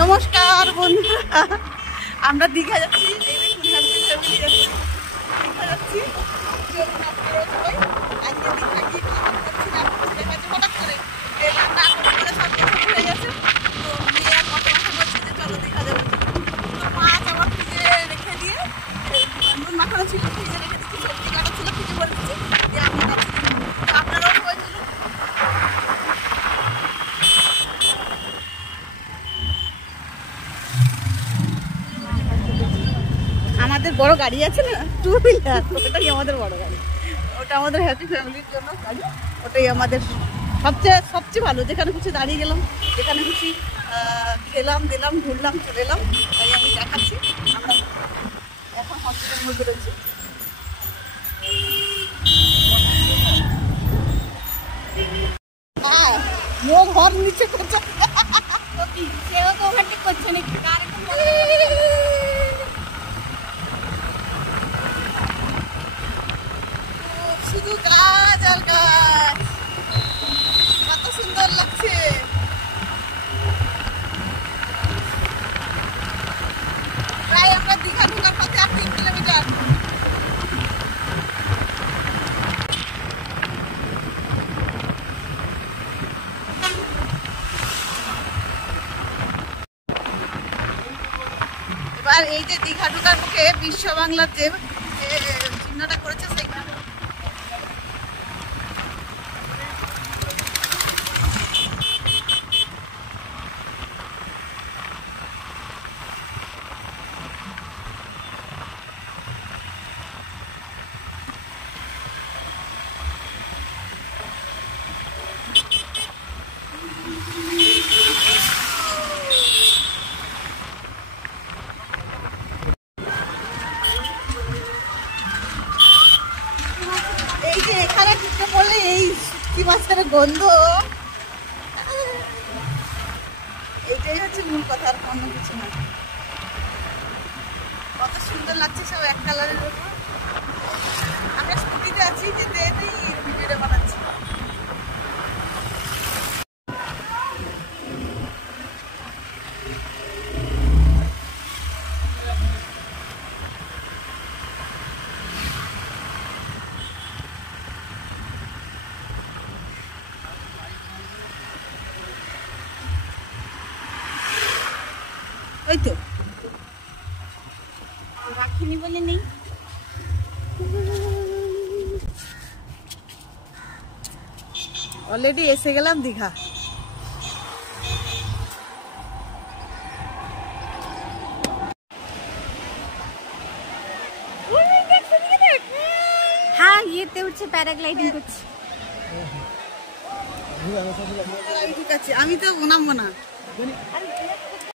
নমস্কার বন্ধুরা, আমরা দীঘা যাচ্ছি। এই দেখুন ফ্যামিলি যাচ্ছি, দীঘা যাচ্ছি। চলুন আপনারা সবাই আজকে দীঘা কি প্ল্যান করছি না করছি দেখাচ্ছি। হঠাৎ করে রান্না করে সব কিছু হয়ে গেছে, তো মেয়ে আর কত মাথা বলছে যে চলো দীঘা যাবো। তো মাছ আবার ফ্রিজে রেখে দিয়ে, নুন মাখানো ছিল ফ্রিজে রেখে দিচ্ছি, সবজি কাটা ছিল ফ্রিজে করে দিচ্ছি, দিয়ে আমরা যাচ্ছি। তো আপনারাও সবাই চলুন। আমাদের বড় গাড়ি আছে না, 2 হুইলার, ওটাই আমাদের বড় গাড়ি। ওটা আমাদের হ্যাপি ফ্যামিলির জন্য গাড়ি। ওটাই আমাদের সবচেয়ে ভালো। যেখানে খুশি দাঁড়িয়ে গেলাম, যেখানে খুশি খেলাম দিলাম, ঘুরলাম চলে এলাম। তাই আমি দেখাচ্ছি। আমরা এখন হসপিটালের মধ্যে রয়েছি। হ্যাঁ, মুখ হর্ন নিচে করছে, সেও তো ওভারটেক করছে নাকি। শুধু গাছ আর গাছ, কত সুন্দর লাগছে। প্রায় আমরা দীঘা ঢোকার পথে 3 কিলোমিটার। এবার এই যে দীঘা ঢোকার মুখে বিশ্ব বাংলার যে চিহ্নটা করেছে সেইখানে এই যে এখানে ঢুকে পড়লে এই শুটকি মাছের গন্ধ, এইটাই হচ্ছে মূল কথা, আর অন্য কিছু না। কত সুন্দর লাগছে সব এক কালারের উপর। আমরা স্কুটিতে আছি, যেতে যেতেই ভিডিওটা বানাচ্ছি। ওই তো রাখিনি বলে নেই। অলরেডি এসে গেলাম দীঘা। হ্যাঁ, ইয়েতে উঠছে, প্যারাগ্লাইডিং করছে। আমি তো নামবো না।